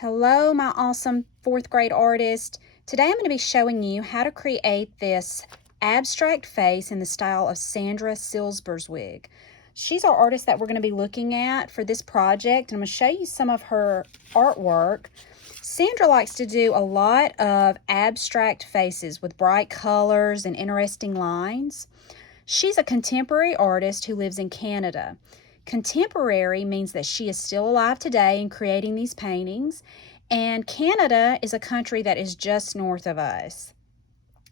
Hello, my awesome fourth grade artist. Today I'm going to be showing you how to create this abstract face in the style of Sandra Silberzweig. She's our artist that we're going to be looking at for this project, and I'm going to show you some of her artwork. Sandra likes to do a lot of abstract faces with bright colors and interesting lines. She's a contemporary artist who lives in Canada. Contemporary means that she is still alive today and creating these paintings, and Canada is a country that is just north of us.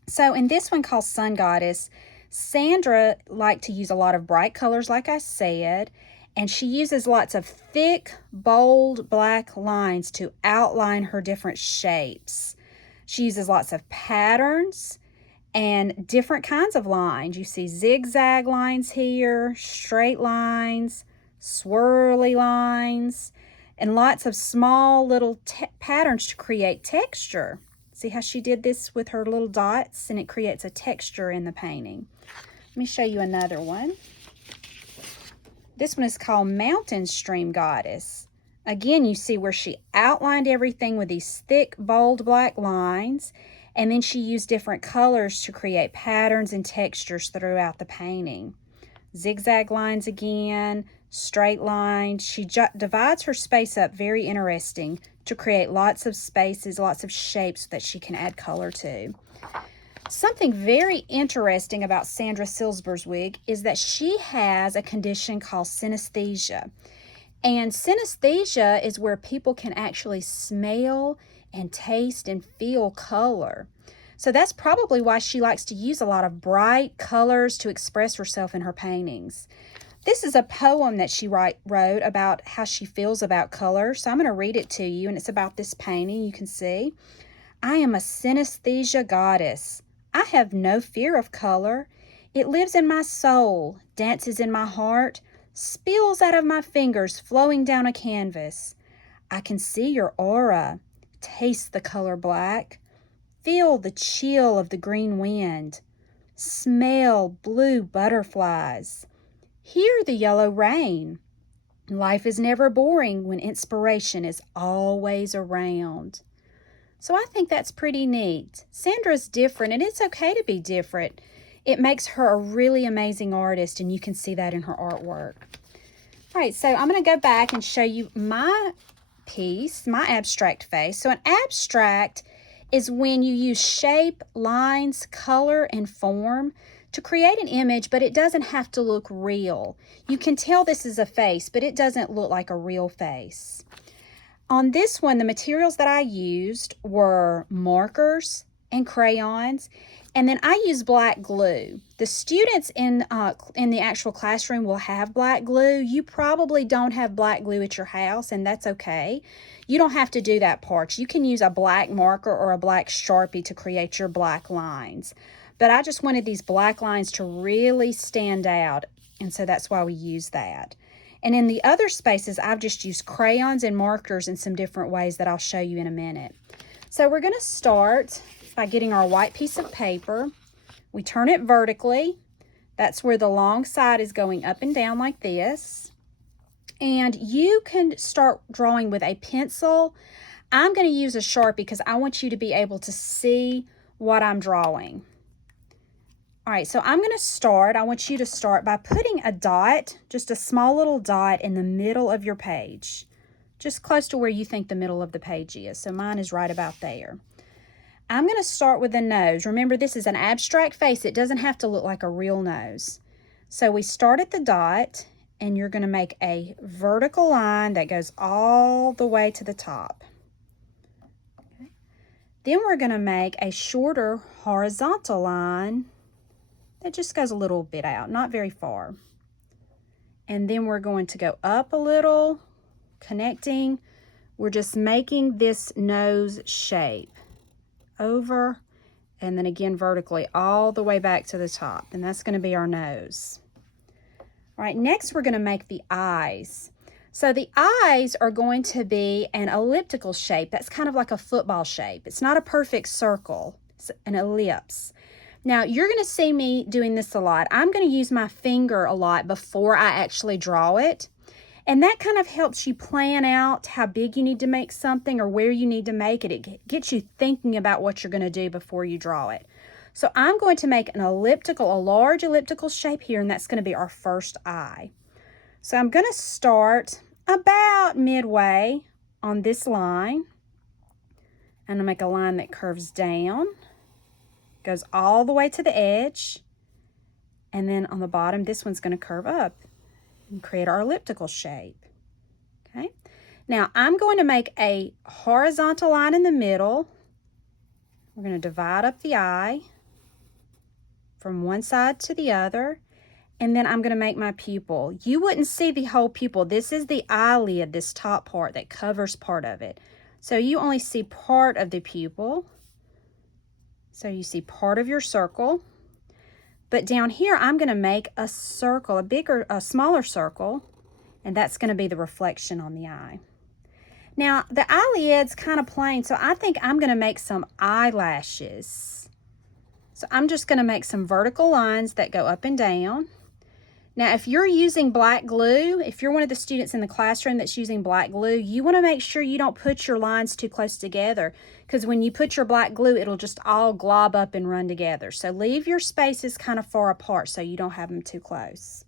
So in this one called Sun Goddess, Sandra liked to use a lot of bright colors, like I said, and she uses lots of thick, bold black lines to outline her different shapes. She uses lots of patterns and different kinds of lines. You see zigzag lines here, straight lines, swirly lines, and lots of small little patterns to create texture. See how she did this with her little dots, and it creates a texture in the painting. Let me show you another one. This one is called Mountain Stream Goddess. Again, you see where she outlined everything with these thick, bold black lines, and then she used different colors to create patterns and textures throughout the painting. Zigzag lines again, straight lines. She divides her space up very interesting to create lots of spaces, lots of shapes that she can add color to. Something very interesting about Sandra Silberzweig is that she has a condition called synesthesia. And synesthesia is where people can actually smell and taste and feel color. So that's probably why she likes to use a lot of bright colors to express herself in her paintings. This is a poem that she wrote about how she feels about color. So I'm going to read it to you, and it's about this painting. You can see, I am a synesthesia goddess. I have no fear of color. It lives in my soul, dances in my heart, spills out of my fingers, flowing down a canvas. I can see your aura, taste the color black, feel the chill of the green wind, smell blue butterflies, hear the yellow rain. Life is never boring when inspiration is always around. So I think that's pretty neat. Sandra's different, and it's okay to be different. It makes her a really amazing artist, and you can see that in her artwork. All right, so I'm going to go back and show you my piece, my abstract face. So an abstract is when you use shape, lines, color, and form to create an image, but it doesn't have to look real. You can tell this is a face, but it doesn't look like a real face. On this one, the materials that I used were markers and crayons, and then I used black glue. The students in the actual classroom will have black glue. You probably don't have black glue at your house, and that's okay. You don't have to do that part. You can use a black marker or a black Sharpie to create your black lines. But I just wanted these black lines to really stand out, and so that's why we use that. And in the other spaces, I've just used crayons and markers in some different ways that I'll show you in a minute. So we're going to start by getting our white piece of paper. We turn it vertically. That's where the long side is going up and down like this. And you can start drawing with a pencil. I'm going to use a Sharpie because I want you to be able to see what I'm drawing. All right, so I want you to start by putting a dot, just a small little dot in the middle of your page, just close to where you think the middle of the page is. So mine is right about there. I'm going to start with the nose. Remember, this is an abstract face. It doesn't have to look like a real nose. So we start at the dot, and you're going to make a vertical line that goes all the way to the top. Okay. Then we're going to make a shorter horizontal line that just goes a little bit out, not very far. And then we're going to go up a little, connecting. We're just making this nose shape over, and then again vertically all the way back to the top, and that's going to be our nose. All right, next we're going to make the eyes. So the eyes are going to be an elliptical shape. That's kind of like a football shape. It's not a perfect circle, it's an ellipse. Now, you're going to see me doing this a lot. I'm going to use my finger a lot before I actually draw it. And that kind of helps you plan out how big you need to make something or where you need to make it. It gets you thinking about what you're going to do before you draw it. So I'm going to make a large elliptical shape here, and that's going to be our first eye. So I'm going to start about midway on this line, and I'll make a line that curves down, goes all the way to the edge, and then on the bottom, this one's going to curve up and create our elliptical shape. Okay, now I'm going to make a horizontal line in the middle. We're going to divide up the eye from one side to the other, and then I'm going to make my pupil. You wouldn't see the whole pupil. This is the eyelid, this top part that covers part of it. So you only see part of the pupil. So you see part of your circle. But down here, I'm going to make a circle, a smaller circle, and that's going to be the reflection on the eye. Now, the eyelid's kind of plain, so I think I'm going to make some eyelashes. So I'm just going to make some vertical lines that go up and down. Now, if you're using black glue, if you're one of the students in the classroom that's using black glue, you want to make sure you don't put your lines too close together, because when you put your black glue, it'll just all glob up and run together. So leave your spaces kind of far apart so you don't have them too close.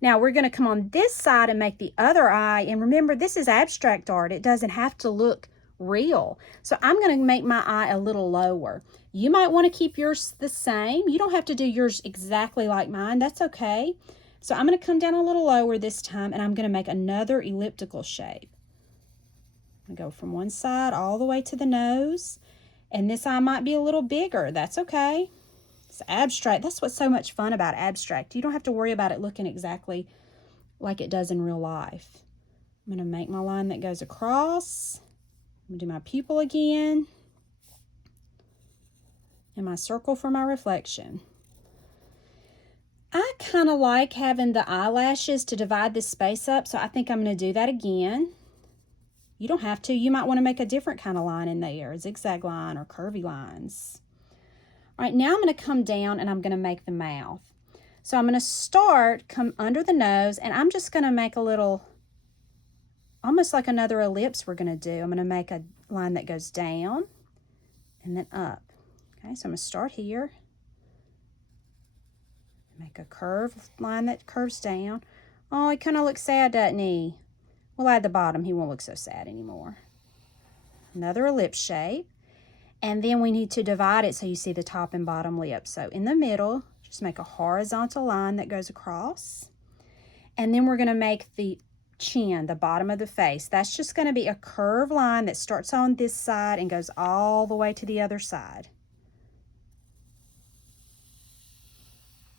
Now, we're going to come on this side and make the other eye. And remember, this is abstract art. It doesn't have to look real. So I'm going to make my eye a little lower. You might want to keep yours the same. You don't have to do yours exactly like mine. That's okay. So I'm going to come down a little lower this time, and I'm going to make another elliptical shape. I'm going to go from one side all the way to the nose, and this eye might be a little bigger. That's okay. It's abstract. That's what's so much fun about abstract. You don't have to worry about it looking exactly like it does in real life. I'm going to make my line that goes across. I'm going to do my pupil again, and my circle for my reflection. I kind of like having the eyelashes to divide this space up, so I think I'm going to do that again. You don't have to. You might want to make a different kind of line in there, a zigzag line or curvy lines. All right, now I'm going to come down and I'm going to make the mouth. So I'm going to come under the nose, and I'm just going to make a little, almost like another ellipse we're going to do. I'm going to make a line that goes down and then up. Okay, so I'm going to start here. Make a curved line that curves down. Oh, he kind of looks sad, doesn't he? We'll add the bottom. He won't look so sad anymore. Another ellipse shape. And then we need to divide it so you see the top and bottom lip. So in the middle, just make a horizontal line that goes across. And then we're going to make the chin, the bottom of the face. That's just going to be a curved line that starts on this side and goes all the way to the other side.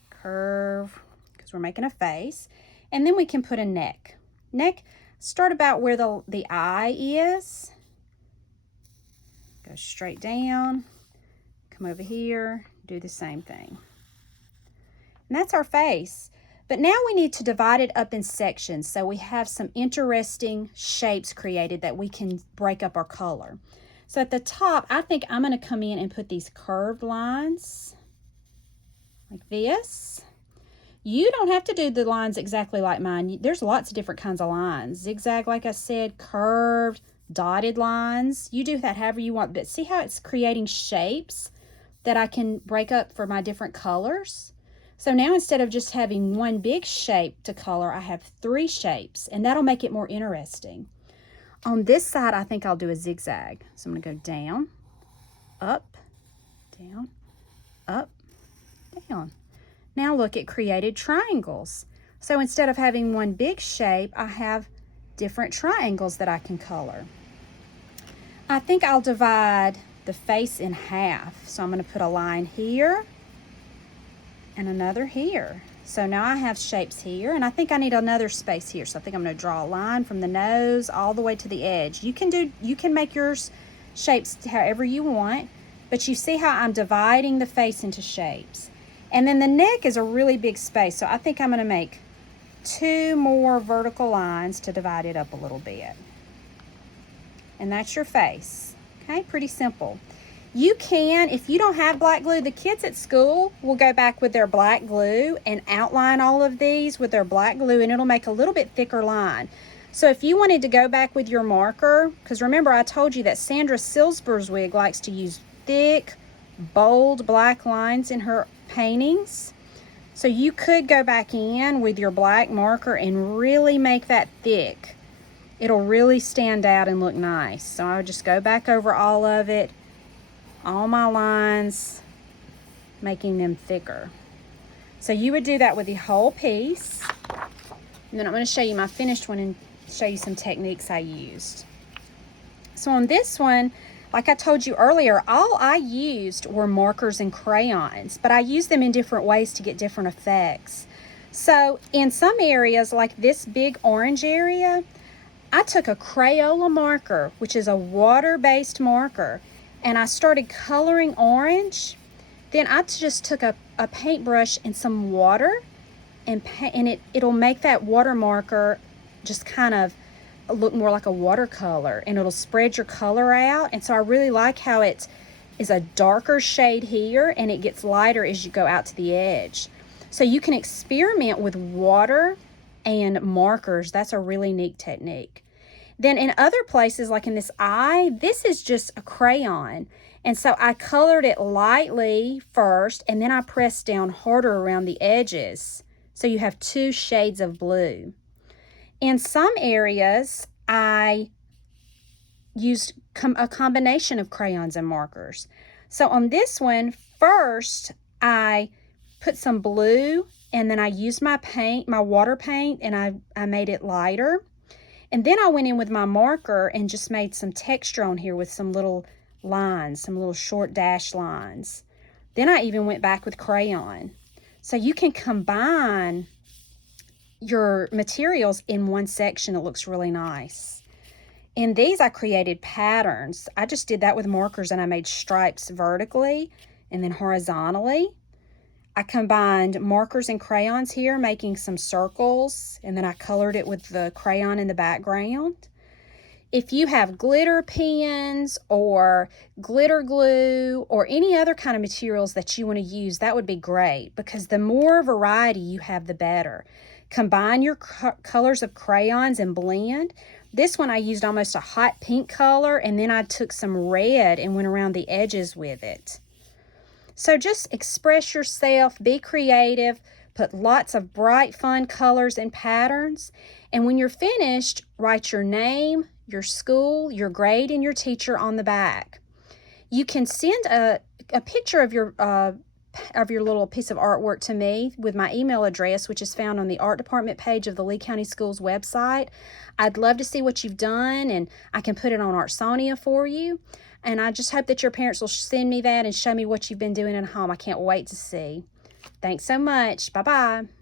Curve, because we're making a face. And then we can put a neck. Neck, start about where the eye is. Go straight down, come over here, do the same thing. And that's our face. But now we need to divide it up in sections so we have some interesting shapes created that we can break up our color. So at the top, I think I'm going to come in and put these curved lines like this. You don't have to do the lines exactly like mine. There's lots of different kinds of lines. Zigzag, like I said, curved, dotted lines. You do that however you want, but see how it's creating shapes that I can break up for my different colors? So now instead of just having one big shape to color, I have 3 shapes, and that'll make it more interesting. On this side, I think I'll do a zigzag. So I'm going to go down, up, down, up, down. Now look, it created triangles. So instead of having one big shape, I have different triangles that I can color. I think I'll divide the face in half. So I'm going to put a line here and another here. So now I have shapes here, and I think I need another space here. So I think I'm going to draw a line from the nose all the way to the edge. You can make yours shapes however you want, but you see how I'm dividing the face into shapes. And then the neck is a really big space, so I think I'm going to make 2 more vertical lines to divide it up a little bit. And that's your face. Okay, pretty simple. You can, if you don't have black glue, the kids at school will go back with their black glue and outline all of these with their black glue, and it'll make a little bit thicker line. So if you wanted to go back with your marker, because remember I told you that Sandra Silberzweig likes to use thick, bold black lines in her paintings. So you could go back in with your black marker and really make that thick. It'll really stand out and look nice. So I would just go back over all of it, all my lines, making them thicker. So you would do that with the whole piece. And then I'm going to show you my finished one and show you some techniques I used. So on this one, like I told you earlier, all I used were markers and crayons, but I used them in different ways to get different effects. So in some areas, like this big orange area, I took a Crayola marker, which is a water-based marker, and I started coloring orange. Then I just took a paintbrush and some water, and it'll make that water marker just kind of look more like a watercolor, and it'll spread your color out. And so I really like how it is a darker shade here and it gets lighter as you go out to the edge. So you can experiment with water and markers. That's a really neat technique. Then in other places, like in this eye, this is just a crayon. And so I colored it lightly first, and then I pressed down harder around the edges. So you have two shades of blue. In some areas, I used a combination of crayons and markers. So on this one, first I put some blue, and then I used my paint, my water paint, and I made it lighter. And then I went in with my marker and just made some texture on here with some little lines, some little short dash lines. Then I even went back with crayon. So you can combine your materials in one section. It looks really nice. In these, I created patterns. I just did that with markers, and I made stripes vertically and then horizontally. I combined markers and crayons here, making some circles, and then I colored it with the crayon in the background. If you have glitter pens or glitter glue or any other kind of materials that you want to use, that would be great, because the more variety you have, the better. Combine your colors of crayons and blend. This one I used almost a hot pink color, and then I took some red and went around the edges with it. So just express yourself, be creative, put lots of bright, fun colors and patterns. And when you're finished, write your name, your school, your grade, and your teacher on the back. You can send a picture of your little piece of artwork to me with my email address, which is found on the art department page of the Lee County Schools website. I'd love to see what you've done, and I can put it on Artsonia for you. And I just hope that your parents will send me that and show me what you've been doing at home. I can't wait to see. Thanks so much. Bye-bye.